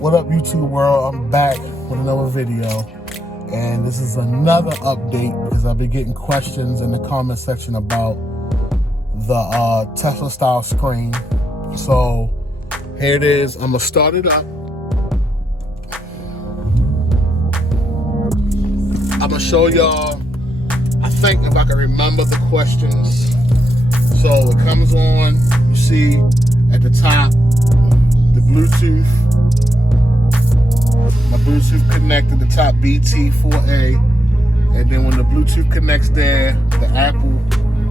What up, YouTube world? I'm back with another video, and this is another update because I've been getting questions in the comment section about the Tesla style screen. So here it is. I'm gonna start it up. I'm gonna show y'all, I think, if I can remember the questions. So it comes on, you see at the top the Bluetooth. My Bluetooth connected, the top BT4A, and then when the Bluetooth connects there, the Apple,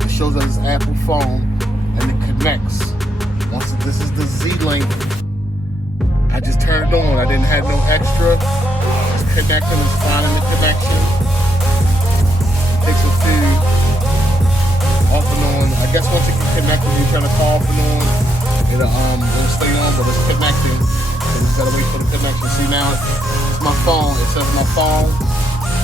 it shows us it's Apple phone, and it connects. Once this is the Z-Link, I just turned it on. I didn't have no extra. It's connecting, it's finding the connection. It takes a few off and on. I guess once it gets connected, you turn the car off and on. It'll stay on, but it's connecting. So we just gotta wait for the connection. See now, it's my phone. It says my phone,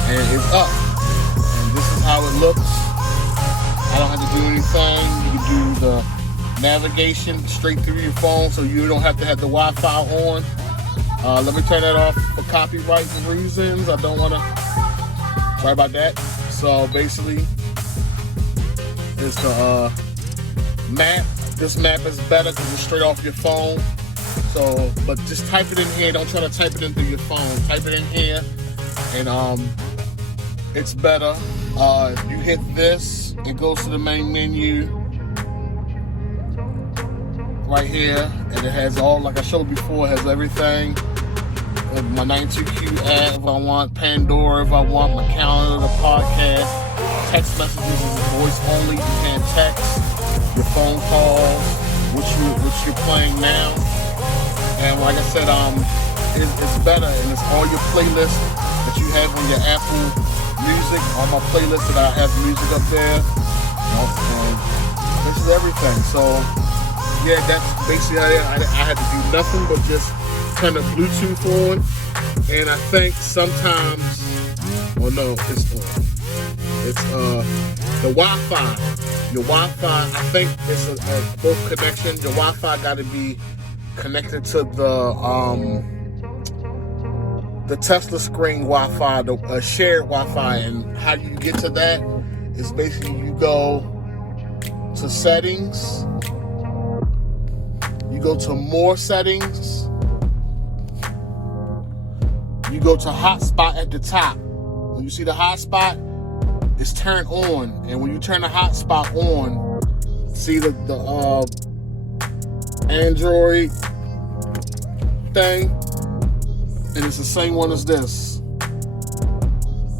and it's up. And this is how it looks. I don't have to do anything. You can do the navigation straight through your phone, so you don't have to have the Wi-Fi on. Let me turn that off for copyright reasons. I don't want to. Sorry about that. So basically, it's the map. This map is better because it's straight off your phone. So, but just type it in here. Don't try to type it in through your phone. Type it in here, and it's better. If you hit this, it goes to the main menu right here, and it has all, like I showed before, it has everything. My 92Q app if I want, Pandora if I want, my calendar, the podcast, text messages is voice only. You can't text. Your phone calls, which you're playing now, and like I said, it's better, and it's all your playlists that you have on your Apple Music. All my playlists that I have music up there, and this is everything. So yeah, that's basically how I had to do nothing but just turn the Bluetooth on, and I think sometimes, well no, it's on. It's the Wi-Fi. Your Wi-Fi, I think it's a both connection. Your Wi-Fi got to be connected to the Tesla screen Wi-Fi, the shared Wi-Fi. And how you get to that is basically you go to settings, you go to more settings, you go to hotspot at the top. When you see the hotspot, it's turned on, and when you turn the hotspot on, see the Android thing, and it's the same one as this.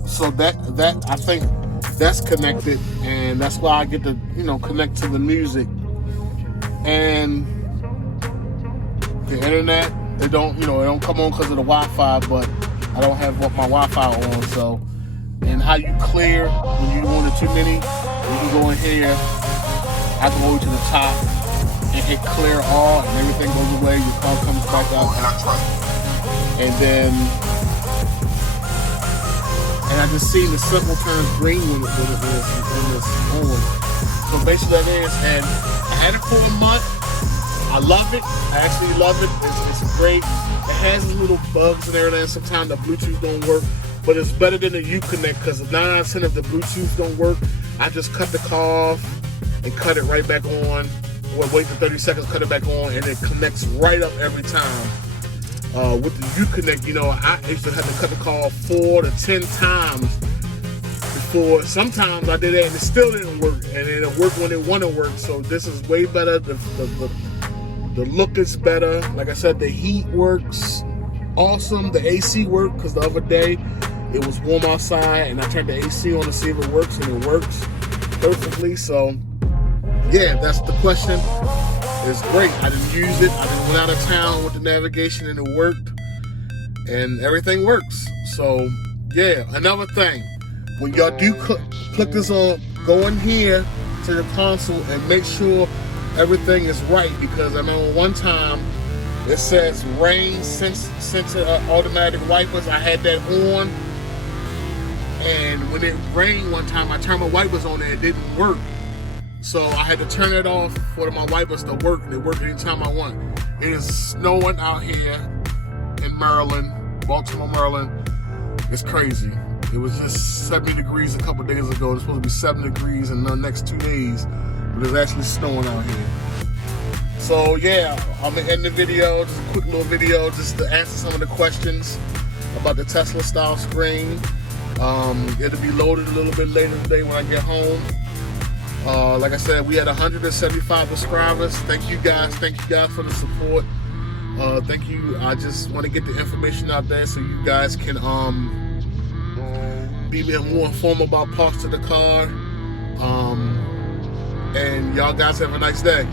So that I think that's connected, and that's why I get to connect to the music and the internet. It don't come on because of the Wi-Fi, but I don't have my Wi-Fi on, so. And how you clear when you want it too many, you can go in here, I can go to the top and hit clear all, and everything goes away, your car comes back up. And then, and I just seen the symbol turns green when it's on. So basically that is, and I had it for a month. I love it. I actually love it. It's great. It has little bugs and everything. Sometimes the Bluetooth don't work. But it's better than the Uconnect, because 9 out of 10 of the Bluetooth don't work. I just cut the car off and cut it right back on. Or wait for 30 seconds, cut it back on, and it connects right up every time. With the Uconnect, I used to have to cut the car off 4 to 10 times before. Sometimes I did that and it still didn't work, and it'll work when it want to work. So this is way better. The look is better. Like I said, the heat works awesome. The AC worked, because the other day it was warm outside, and I turned the AC on to see if it works, and it works perfectly. So yeah, that's the question. It's great. I didn't use it. I didn't went out of town with the navigation, and it worked, and everything works. So yeah, another thing, when y'all do click this on, go in here to the console and make sure everything is right, because I know one time it says rain sensor automatic wipers. I had that on, and when it rained one time, I turned my wipers on and it didn't work. So I had to turn it off for my wipers to work, and it worked anytime I want. It is snowing out here in Maryland, Baltimore, Maryland. It's crazy. It was just 70 degrees a couple days ago. It's supposed to be 7 degrees in the next 2 days, but it's actually snowing out here. So yeah, I'm gonna end the video, just a quick little video, just to answer some of the questions about the Tesla style screen. It'll be loaded a little bit later today when I get home. Like I said, we had 175 subscribers. Thank you guys for the support. Thank you. I just want to get the information out there so you guys can be more informed about parts of the car. And y'all guys have a nice day.